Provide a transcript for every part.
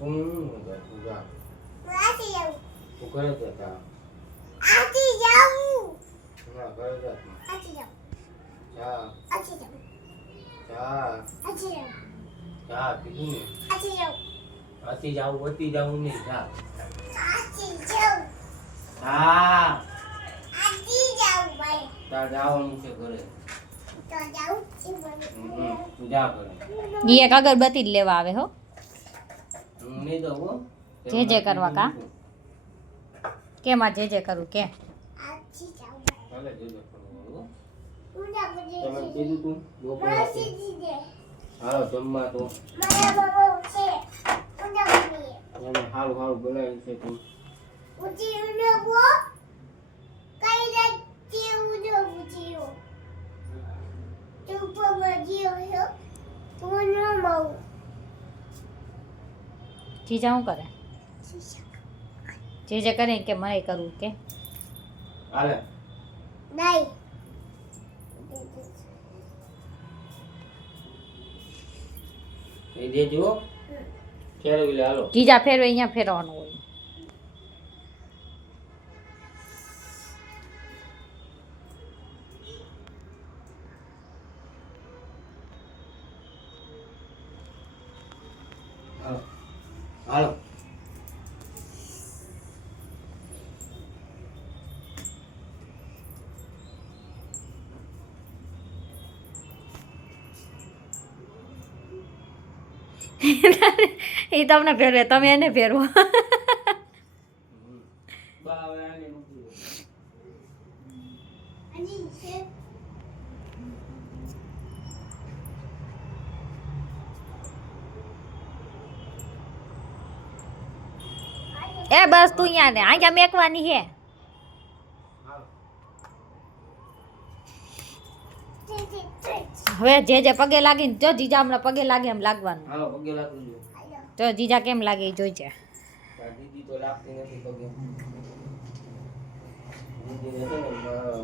જા આથી જાઉં તું કરે જતા આથી જાઉં ના કરે જા આથી જાઉં જા આથી જાઉં જા આથી જાઉં જા કીધું ને આથી જાઉં આથી જાવું નહીં જા આથી જાઉં હા આથી જાઉં ભાઈ તા જવાનું છે ઘરે તો જાઉં છું ભાઈ તું જા કરે ઈ એક અગરબત્તી જ લેવા આવે હો હું નહીં દઉં હો જે કરવા કા કેમ આ જે કરું કે આથી જાઉં ચાલે જોજો કરવાનું હો ઉડા તમે બજે કીધું તું બપોરે માસી દીદે હાલો જમવા તો મારા બાબા છે ઉડા બજે એને હારું બનાવ્યું છે તું ઉજી ઉડા બો કઈ રાતી ઉડા બજીઓ તું બજીઓ હો તું ન માઉ જીજા શું કરે જે કરે કે મને કરવું કે હાલે નહીં એ દેજો ફેરવી લે હાલો જીજા ફેરવે અહીંયા ફેરવાનું હોય હાલો હાલો એ તમને ફેરવે તમે એને ફેરવો બા હવે આને મૂકી દો અને છે એ બસ તું અહીંયા ને અહીંયા મેકવાની હે હાલો હવે જે પગે લાગીને જો જીજા હમણાં પગે લાગે એમ લાગવાનું હાલો પગે લાગી દો તો જીજા કેમ લાગે એ જોઈજે દીદી તો લાગતી નથી પગે દીદીને છે ને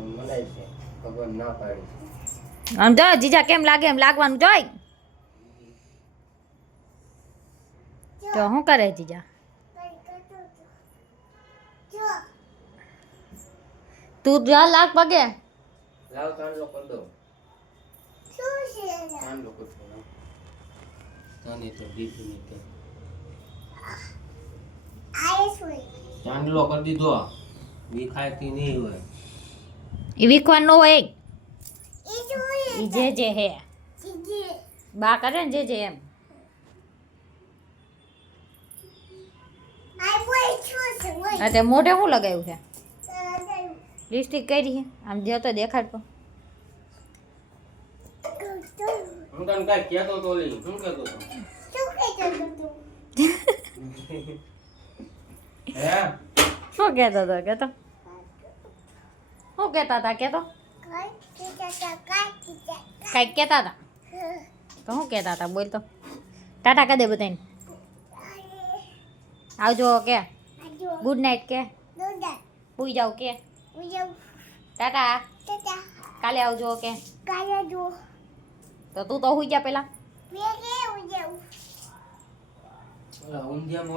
મનાય છે ભગવાન ના પાડી આમ જો જીજા કેમ લાગે એમ લાગવાનું જોઈ તો શું કરે જીજા જો તું જા લાગ પગે લાવ ચાંદલો કરી દો શું છે ચાંદલો કરી દો ચાંદી તો દીદી તો આય સુઈ ચાંદલો કરી દીધો વિખાયતી નહીં હોય એ વીખવાનું ન હોય ઈ સુઈ એ જે હે જીજી બા કરે ને જે એમ આય બોય છું છે બોય એટલે મોઢે શું લગાવ્યું છે લિપસ્ટિક કરી છે આમ જો તો દેખાડ તો હું તને કાંઈ કહેતો તો લી શું કહેતો તો શું કહેતો તું હે શું કહેતો હતો કેતો શું કહેતા હતા કેતો કઈ કીધા કાઈ કીધા કાંઈક કહેતા હતા તો શું કહેતા હતા બોલ તો ટાટા કરી દે બધાને આવજો કે આજો ગુડ નાઇટ કે દોડા સુઈ જાવ કે ઉજવ ટાટા તતા કાલે આવજો કે કાયા જો તો તું તો સુઈ જા પેલા વેગે ઉજવ ઓલા ઊંધિયામાં